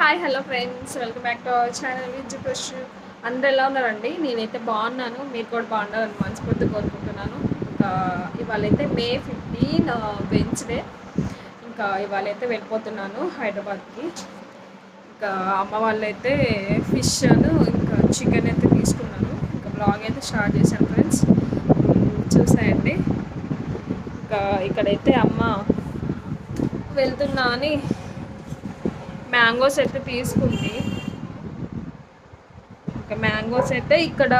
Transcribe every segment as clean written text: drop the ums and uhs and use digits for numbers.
Hi hello friends, welcome back to our channel Vijju crush. అందరూ ఎలా ఉన్నారండి? నేనైతే బాగున్నాను. మీరు కూడా బాగున్నారని మనస్ఫూర్తిగా కోరుకుంటున్నాను. ఇంకా ఇవాళైతే మే 15 వెన్స్డే. ఇంకా ఇవాళైతే వెళ్ళిపోతున్నాను హైదరాబాద్కి. ఇంకా అమ్మ వాళ్ళైతే ఫిష్ ఇంకా చికెన్ అయితే తీసుకున్నాను. ఇంకా బ్లాగ్ అయితే స్టార్ట్ చేశాను ఫ్రెండ్స్, చూసాయండి. ఇంకా ఇక్కడైతే అమ్మ వెళ్తున్నా అని మ్యాంగోస్ అయితే తీసుకుంది. ఇంకా మ్యాంగోస్ అయితే ఇక్కడ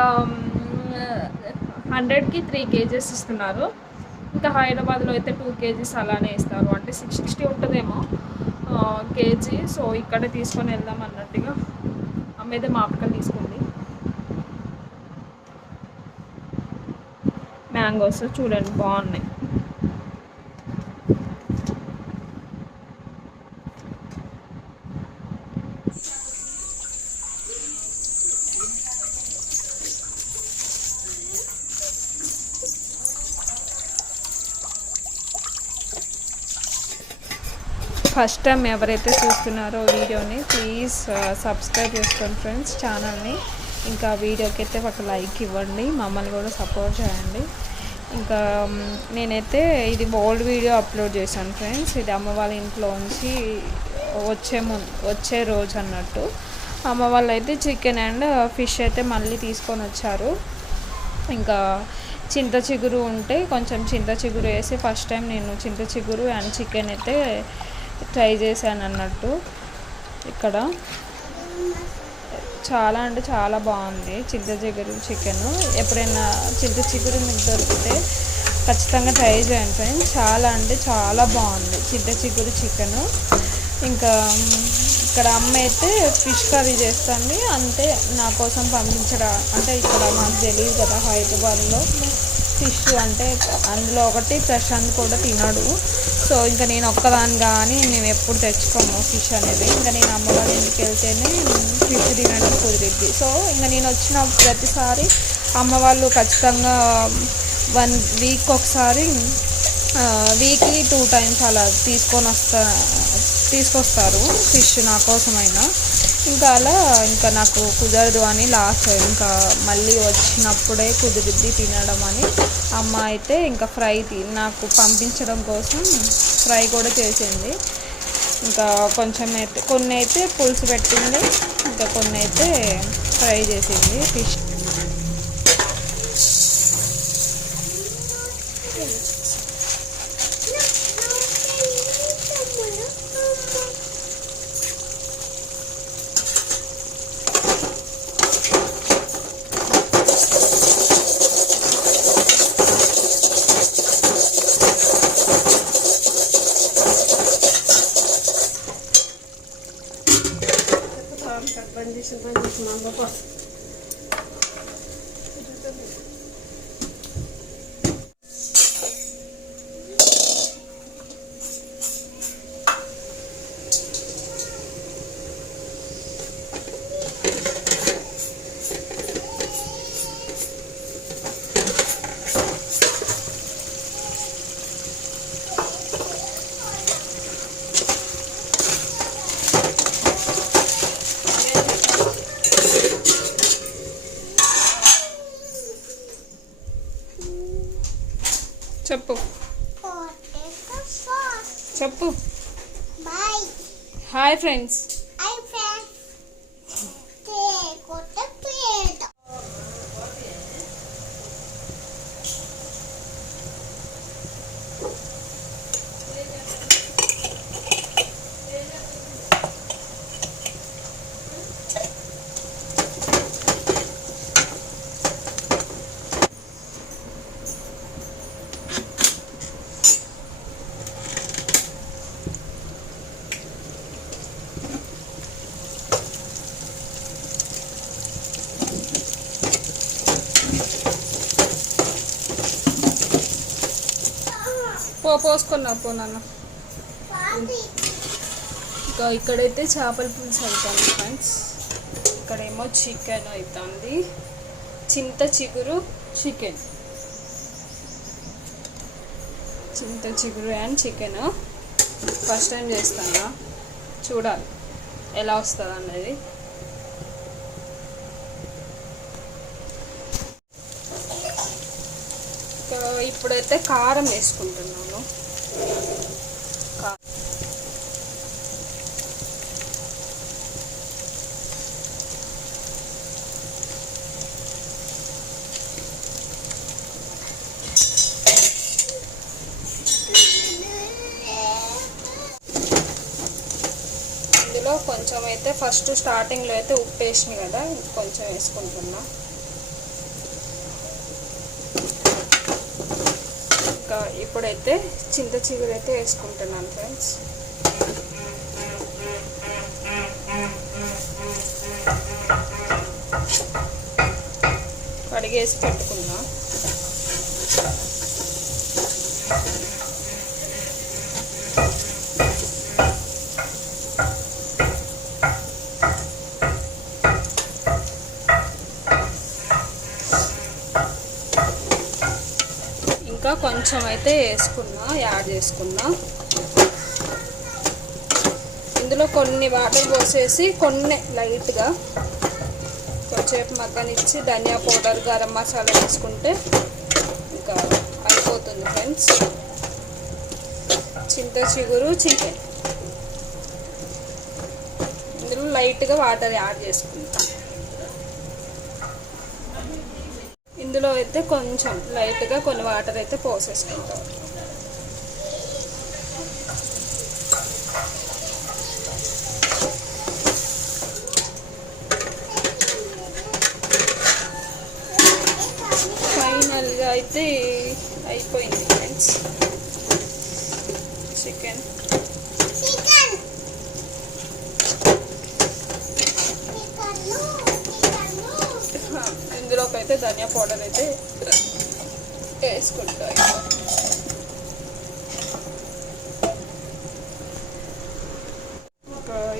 100కి 3 kgs ఇస్తున్నారు. ఇంకా హైదరాబాద్లో అయితే 2 kgs అలానే ఇస్తారు, అంటే 660 ఉంటుందేమో కేజీ. సో ఇక్కడే తీసుకొని వెళ్దాం అన్నట్టుగా అమ్మ అయితే మామిడికాయలు తీసుకుంది. మ్యాంగోస్ చూడండి బాగున్నాయి. ఫస్ట్ టైం ఎవరైతే చూస్తున్నారో వీడియోని ప్లీజ్ సబ్స్క్రైబ్ చేసుకోండి ఫ్రెండ్స్ ఛానల్ని. ఇంకా వీడియోకి అయితే ఒక లైక్ ఇవ్వండి, మమ్మల్ని కూడా సపోర్ట్ చేయండి. ఇంకా నేనైతే ఇది ఓల్డ్ వీడియో అప్లోడ్ చేశాను ఫ్రెండ్స్. ఇది అమ్మ వాళ్ళ ఇంట్లోంచి వచ్చే రోజు అన్నట్టు. అమ్మ వాళ్ళు అయితే చికెన్ అండ్ ఫిష్ అయితే మళ్ళీ తీసుకొని వచ్చారు. ఇంకా చింత చిగురు ఉంటే కొంచెం చింత చిగురు వేసి ఫస్ట్ టైం నేను చింత చిగురు అండ్ చికెన్ అయితే ట్రై చేశాను అన్నట్టు. ఇక్కడ చాలా అంటే చాలా బాగుంది చింత చిగురు చికెన్. ఎప్పుడైనా చింత చిగురు మీకు దొరికితే ఖచ్చితంగా ట్రై చేయండి ఫ్రెండ్స్. చాలా అంటే చాలా బాగుంది చింత చిగురు చికెన్. ఇంకా ఇక్కడ అమ్మ అయితే ఫిష్ కర్రీ చేస్తుంది. అంటే నా కోసం పంపించడం, అంటే ఇక్కడ మాకు తెలియదు కదా హైదరాబాద్లో ఫిష్ అంటే. అందులో ఒకటి ప్రశాంత్ కూడా తినడు. సో ఇంకా నేను ఒక్కదాన్ని కానీ మేము ఎప్పుడు తెచ్చుకోము ఫిష్ అనేది. ఇంకా నేను అమ్మ వాళ్ళ ఇంటికి వెళ్తేనే ఫిష్ తినడం కుదిరిద్ది. సో ఇంకా నేను వచ్చిన ప్రతిసారి అమ్మ వాళ్ళు ఖచ్చితంగా 1 వీక్ ఒకసారి, వీక్లీ 2 times అలా తీసుకొస్తారు ఫిష్ నా కోసమైనా. ఇంకా అలా ఇంకా నాకు కుదరదు అని లాస్ట్ ఇంకా మళ్ళీ వచ్చినప్పుడే కుదిరిద్ది తినడం అని అమ్మ అయితే ఇంకా ఫ్రై నాకు పంపించడం కోసం ఫ్రై కూడా చేసింది. ఇంకా కొంచెం అయితే కొన్ని అయితే పులుసు పెట్టింది, ఇంకా కొన్ని అయితే ఫ్రై చేసింది ఫిష్. చెప్పు చెప్పు. Hi friends. పోసుకున్నా నాన్న. ఇంకా ఇక్కడైతే చేపల పులుసు అవుతుంది ఫ్రెండ్స్. ఇక్కడేమో చికెన్ అవుతుంది, చింత చిగురు చికెన్. చింత చిగురు అండ్ చికెన్ ఫస్ట్ టైం చేస్తాను, చూడాలి ఎలా వస్తుంది అనేది. ఇప్పుడైతే కారం వేసుకుంటున్నాను. ఇందులో కొంచెం అయితే ఫస్ట్ స్టార్టింగ్లో అయితే ఉప్పు వేసిన కదా, కొంచెం వేసుకుంటున్నా. ఇంకా ఇప్పుడైతే చింత చిగురు అయితే వేసుకుంటున్నాను ఫ్రెండ్స్. కడిగేసి పెట్టుకున్నా. ఇంకా కొంచెం అయితే యాడ్ చేసుకున్నా. ఇందులో కొన్ని వాటర్ పోసేసి కొన్ని లైట్గా కొంచెంసేపు మగ్గనిచ్చి ధనియా పౌడర్, గరం మసాలా వేసుకుంటే ఇంకా అయిపోతుంది ఫ్రెండ్స్ చింత చిగురు చికెన్. ఇందులో లైట్గా వాటర్ యాడ్ చేసుకుంటాం. ఇందులో అయితే కొంచెం లైట్గా కొన్ని వాటర్ అయితే పోసేసుకుంటాం. ఫైనల్గా అయితే అయిపోయింది ఫ్రెండ్స్ చికెన్. ఇందులోకి అయితే ధనియా పౌడర్ అయితే వేసుకుంటాం.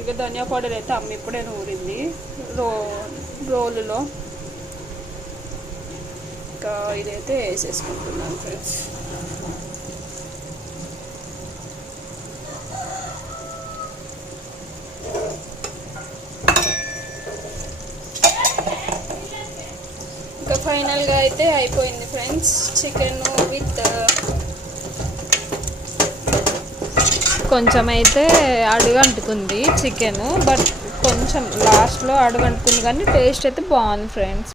ఇక ధనియా పౌడర్ అయితే అమ్మ ఇప్పుడే నూరింది రోలులో. ఇంకా ఇదైతే వేసేసుకుంటున్నాను ఫ్రెండ్స్. ఇంకా ఫైనల్గా అయితే అయిపోయింది ఫ్రెండ్స్ చికెన్ విత్. కొంచెం అయితే అడుగంటుకుంది చికెన్, బట్ కొంచెం లాస్ట్లో అడుగంటుకుంది కానీ టేస్ట్ అయితే బాగుంది ఫ్రెండ్స్.